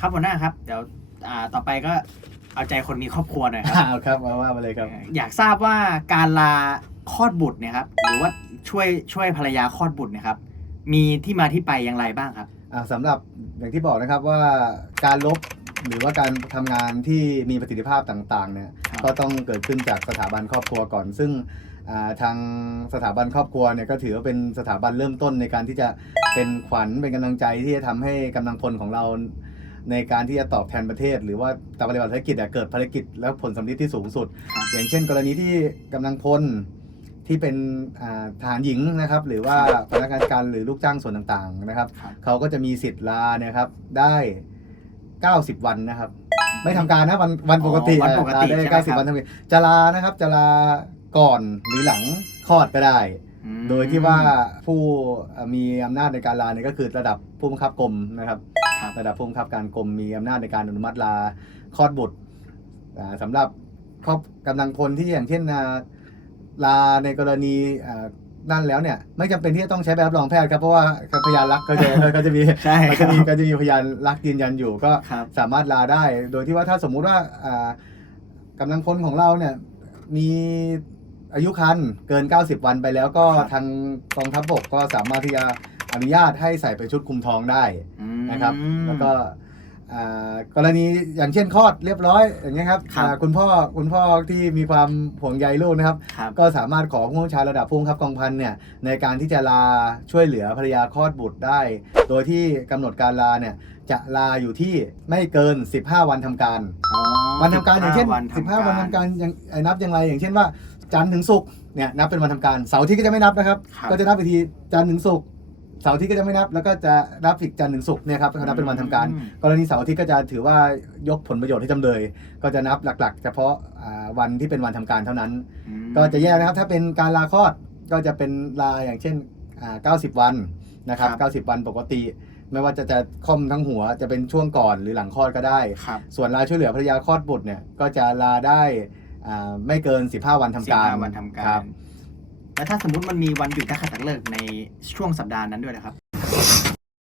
ครับหัวหน้าครับ เดี๋ยวอ่าต่อไปก็เอาใจคนมีครอบครัวหน่อยครับอ้าวครับมาว่ามาเลยครับ อยากทราบว่าการลาคลอดบุตรเนี่ยครับ หรือว่าช่วยช่วยภรรยาคลอดบุตรเนะครับ มีที่มาที่ไปอย่างไรบ้างครับ อ่าสำหรับอย่างที่บอกนะครับว่าการลบหรือว่าการทำงานที่มีประสิทธิภาพต่างๆเนี่ยครับ ก็ต้องเกิดขึ้นจากสถาบันครอบครัวก่อน ซึ่งอ่าทางสถาบันครอบครัวเนี่ยก็ถือว่าเป็นสถาบันเริ่มต้นในการที่จะเป็นขวัญเป็นกำลังใจที่จะทำให้กำลังพลของเรา ในการที่จะตอบแทนประเทศ หรือว่าตามปฏิบัติภารกิจอะเกิดภารกิจแล้วผลสำลิดที่สูงสุดครับอย่างเช่น กรณีที่กำลังพลที่เป็นอ่าทหารหญิงนะครับ หรือว่าพนักงานการหรือลูกจ้างส่วนต่างๆนะครับครับเขาก็จะมีสิทธิ์ลาเนี่ยครับได้ 90 วันนะครับ ไม่ทำการนะวันวันปกติอ๋อวันปกติลาได้ใช่ไหมครับ90 วันทำงานจะลานะครับจะลาก่อนหรือหลังคลอดก็ได้อืมโดยที่ว่าผู้มีอำนาจในการลาเนี่ยก็คือระดับผู้บังคับกรมนะครับค รับระดับผู้บังคับการกรมมีอำนาจในการอนุมัติลาคลอดบุตรอ่าสำหรับครอบกำลังพลที่อย่างเช่นอ่าลาในกรณีอ่านั่นแล้วเนี่ยไม่จำเป็นที่จะต้องใช้ใบรับรองแพทย์ครับเพราะว่าพยานรักก็จะก็จะมีใช่ก็ครัจะบมีก็จะมีพยานรักยืนยันอยู่ก็ครับสามารถลาได้ โดยที่ว่าถ้าสมมุติว่าอ่ากำลังพลของเราเนี่ยมีอายุคันเกิน 90 วันไปแล้วก็ครับทางกองทัพบกก็สามารถที่จะอนุญาตให้ใส่ไปชุดคลุมท้องได้อืม นะครับแล้วก็อ่ากรณีอย่างเช่นคลอดเรียบร้อยอย่างเงี้ยครับครับ อ่าคุณพ่อคุณพ่อที่มีความห่วงใยลูกนะครับ ครับ ก็สามารถขอผู้บัญชาระดับผู้บังคับกองพันเนี่ยในการที่จะลาช่วยเหลือภรรยาคลอดบุตรได้ โดยที่กำหนดการลาเนี่ยจะลาอยู่ที่ไม่เกิน 15 วันทำการ อ๋อวันทำการอย่างเช่น วันทำ15 วันทำการอย่างไอ้นับอย่างไรอย่างเช่นว่า จันทร์ถึงศุกร์เนี่ยนับเป็นวันทำการเสาร์อาที่ก็จะไม่นับนะครับ ครับ ก็จะนับไปทีจันทร์ถึงศุกร์ เสาร์อาที่ก็จะไม่นับ แล้วก็จะนับอีกจันทร์ถึงศุกร์เนี่ยครับนับเป็นวันทำการ อืม กรณีเสาร์อาทิตย์ก็จะถือว่ายกผลประโยชน์ให้จำเลย ก็จะนับหลักๆ เฉพาะอ่าวันที่เป็นวันทำการเท่านั้น อืมก็จะแยกนะครับถ้าเป็นการลาคลอดก็จะเป็นลาอย่างเช่นอ่า90 วันนะครับ 90 วันปกติ ไม่ว่าจะจะค่อมทั้งหัวจะเป็นช่วงก่อนหรือหลังคลอดก็ได้ ครับ ส่วนลาช่วยเหลือภรรยาคลอดบุตรเนี่ยก็จะลาได้อ่าไม่เกิน 15 วันทำการ15วันทำกาครัรบ แล้วถ้าสมมติมันมีวันหยุดนักขัตฤกษ์ในช่วงสัปดาห์นั้นด้วยนะครับ